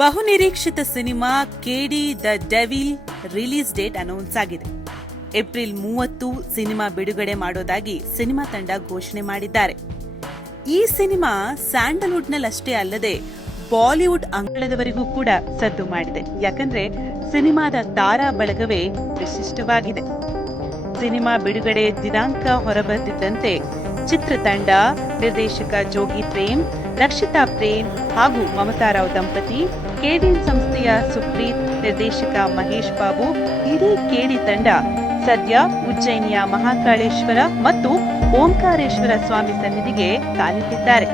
ಬಹುನಿರೀಕ್ಷಿತ cinema KD the devil release date announce ಆಗಿದೆ. April 30 cinema ಬಿಡುಗಡೆ ಮಾಡೋದಾಗಿ ಸಿನಿಮಾ ತಂಡ ಘೋಷಣೆ ಮಾಡಿದ್ದಾರೆ. ಈ ಸಿನಿಮಾ ಸ್ಯಾಂಡಲ್ವುಡ್ನಲ್ಲಷ್ಟೇ ಅಲ್ಲದೆ ಬಾಲಿವುಡ್ ಅಂಗಳದವರೆಗೂ ಕೂಡ ಸದ್ದು ಮಾಡಿದೆ. ಯಾಕಂದ್ರೆ ಸಿನಿಮಾದ ತಾರಾ ಬಳಗವೇ ವಿಶಿಷ್ಟವಾಗಿದೆ. ಸಿನಿಮಾ ಬಿಡುಗಡೆ ದಿನಾಂಕ ಹೊರಬಂದಿದ್ದಂತೆ ಚಿತ್ರತಂಡ, ನಿರ್ದೇಶಕ ಜೋಗಿ ಪ್ರೇಮ್, ರಕ್ಷಿತಾ ಪ್ರೇಮ್ ಹಾಗೂ ಮಮತಾ ರಾವ್ ದಂಪತಿ, ಕೆಡಿಎನ್ ಸಂಸ್ಥೆಯ ಸುಪ್ರೀತ್, ನಿರ್ದೇಶಕ ಮಹೇಶ್ ಬಾಬು, ಇಡೀ ಕೆಡಿ ತಂಡ ಸದ್ಯ ಉಜ್ಜಯಿನಿಯ ಮಹಾಕಾಳೇಶ್ವರ ಮತ್ತು ಓಂಕಾರೇಶ್ವರ ಸ್ವಾಮಿ ಸನ್ನಿಧಿಗೆ ಕಾಲಿಟ್ಟಿದ್ದಾರೆ.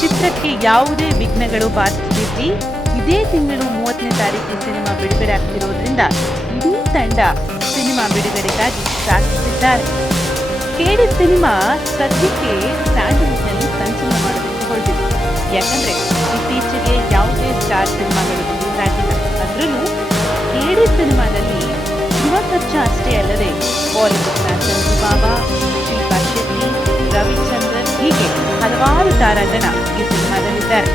ಚಿತ್ರಕ್ಕೆ ಯಾವುದೇ ವಿಘ್ನಗಳು ಬಾಧಿಸದಿರಲಿ, ಇದೇ ತಿಂಗಳು 30ನೇ ತಾರೀಕು ಸಿನಿಮಾ ಬಿಡುಗಡೆ ಆಗ್ತಿರೋದ್ರಿಂದ ಇಡೀ ತಂಡ ಸಿನಿಮಾ ಬಿಡುಗಡೆಗಾಗಿ ಸಾಧಿಸಿದ್ದಾರೆ. ಕೆಡಿ ಸಿನಿಮಾ ಸದ್ಯಕ್ಕೆ ಸ್ಯಾಂಡಲ್ವುಡ್ನಲ್ಲಿ ಸಂಚಲನ ಮಾಡೋದಕ್ಕೆ ಹೊರಟಿದೆ. ಯಾಕಂದ್ರೆ ಇತ್ತೀಚೆಗೆ ಯಾವುದೇ ಸ್ಟಾರ್ ಸಿನಿಮಾಗಳು ರಿಲೀಸ್ ಆಗಿಲ್ಲ. ಅದರಲ್ಲೂ ಕೆಡಿ ಸಿನಿಮಾದಲ್ಲಿ ಯುವ ಸರ್ಜಾ ಅಷ್ಟೇ ಅಲ್ಲದೆ ಬಾಲಿವುಡ್ನ ಚಂದ್ರು ಬಾಬಾ, ಶಿಲ್ಪಾ ಶೆಟ್ಟಿ, ರವಿಚಂದ್ರನ್ ಹೀಗೆ ಹಲವಾರು ತಾರಾಗಣ ಈ ಸಿನಿಮಾದಲ್ಲಿದ್ದಾರೆ.